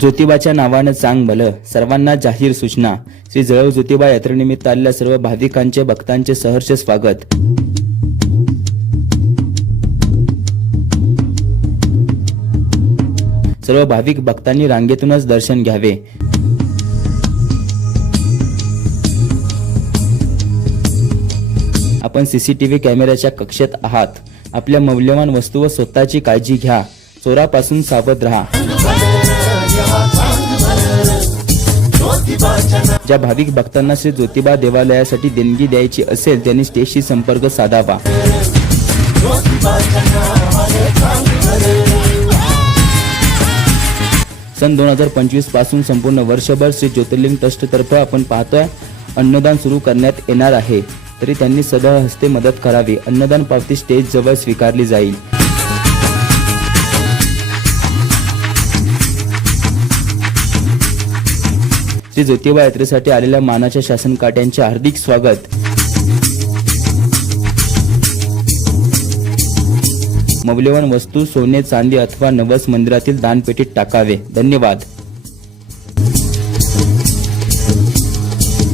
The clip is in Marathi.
ज्योतिबाच्या नावानं चांग भलं. सर्वांना जाहीर सूचना. श्री जळव ज्योतिबा यात्रेनिमित्त आलेल्या सर्व भाविकांचे भक्तांचे सहर्ष स्वागत. सर्व भाविक भक्तांनी रांगेतूनच दर्शन घ्यावे. आपण सीसीटीव्ही कॅमेऱ्याच्या कक्षेत आहात. आपल्या मौल्यवान वस्तू व स्वतःची काळजी घ्या. चोरापासून सावध राहा. ज्या भाविक भक्तांना श्री ज्योतिबा देवालयासाठी देणगी द्यायची असेल त्यांनी स्टेजशी संपर्क साधावा. सन दोन हजार पंचवीसपासून संपूर्ण वर्षभर श्री ज्योतिर्लिंग ट्रस्टतर्फे आपण पाहतोय अन्नदान सुरू करण्यात येणार आहे. तरी त्यांनी सदळ हस्ते मदत करावी. अन्नदान पावती स्टेज जवळ स्वीकारली जाईल. श्री ज्योतिबा यात्रेसाठी आलेल्या मानाच्या शासन काट्यांचे हार्दिक स्वागत. मौल्यवान वस्तू सोने चांदी अथवा नवस मंदिरातील दानपेटीत टाकावे. धन्यवाद.